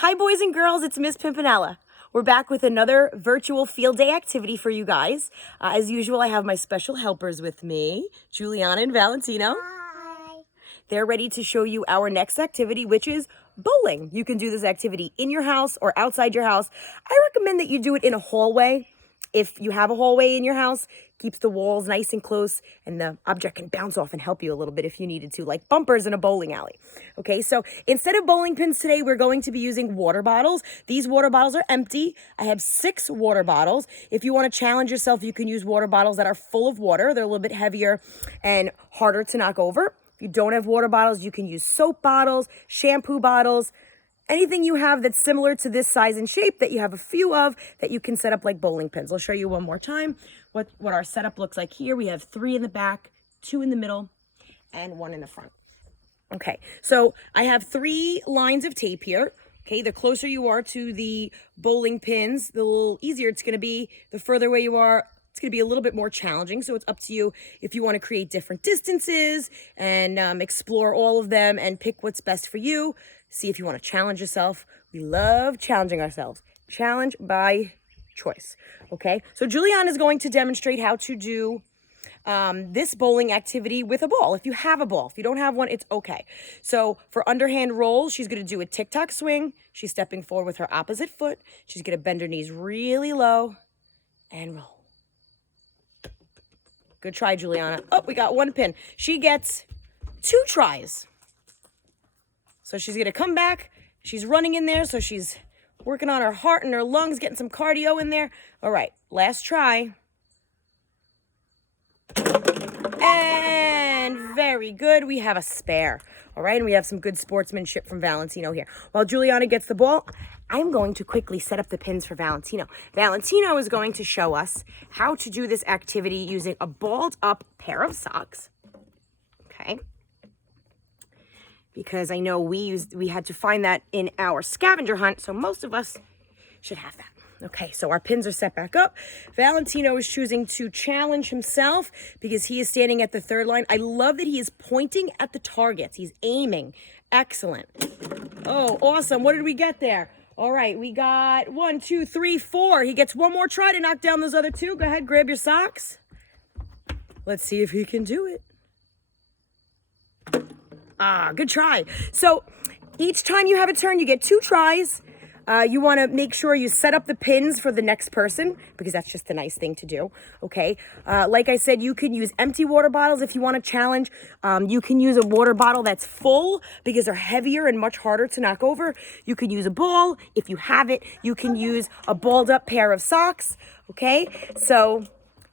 Hi boys and girls, it's Miss Pimpinella. We're back with another virtual field day activity for you guys. As usual, I have my special helpers with me, Juliana and Valentino. Hi. They're ready to show you our next activity, which is bowling. You can do this activity in your house or outside your house. I recommend that you do it in a hallway. If you have a hallway in your house, keeps the walls nice and close and the object can bounce off and help you a little bit if you needed to, like bumpers in a bowling alley. Okay, so instead of bowling pins today, we're going to be using water bottles. These water bottles are empty. I have 6 water bottles. If you want to challenge yourself, you can use water bottles that are full of water. They're a little bit heavier and harder to knock over. If you don't have water bottles, you can use soap bottles, shampoo bottles, anything you have that's similar to this size and shape that you have a few of that you can set up like bowling pins. I'll show you one more time what our setup looks like here. We have 3 in the back, 2 in the middle, and 1 in the front. Okay, so I have 3 lines of tape here. Okay, the closer you are to the bowling pins, the little easier it's going to be. The further away you are, it's going to be a little bit more challenging. So it's up to you if you want to create different distances and explore all of them and pick what's best for you. See if you want to challenge yourself. We love challenging ourselves. Challenge by choice. Okay, so Juliana is going to demonstrate how to do this bowling activity with a ball. If you have a ball, if you don't have one, it's okay. So for underhand rolls, she's going to do a tic-tac swing. She's stepping forward with her opposite foot. She's going to bend her knees really low and roll. Good try, Juliana. Oh, we got 1 pin. She gets 2 tries. So she's going to come back. She's running in there, so she's working on her heart and her lungs, getting some cardio in there. All right, last try. And very good. We have a spare. All right, and we have some good sportsmanship from Valentino here. While Juliana gets the ball, I'm going to quickly set up the pins for Valentino. Valentino is going to show us how to do this activity using a balled up pair of socks. Okay. Because I know we had to find that in our scavenger hunt, so most of us should have that. Okay, so our pins are set back up. Valentino is choosing to challenge himself because he is standing at the 3rd line. I love that he is pointing at the targets. He's aiming. Excellent. Oh, awesome. What did we get there? All right, we got 1, 2, 3, 4. He gets 1 more try to knock down those other 2. Go ahead, grab your socks. Let's see if he can do it. Good try. So each time you have a turn, you get 2 tries. You want to make sure you set up the pins for the next person because that's just a nice thing to do. Okay. Like I said, you can use empty water bottles if you want to challenge. You can use a water bottle that's full because they're heavier and much harder to knock over. You can use a ball if you have it. You can use a balled up pair of socks. Okay. So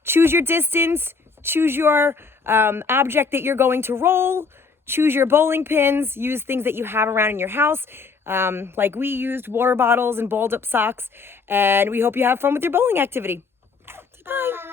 choose your distance, choose your object that you're going to roll. Choose your bowling pins, use things that you have around in your house. Like we used water bottles and balled up socks. And we hope you have fun with your bowling activity. Bye.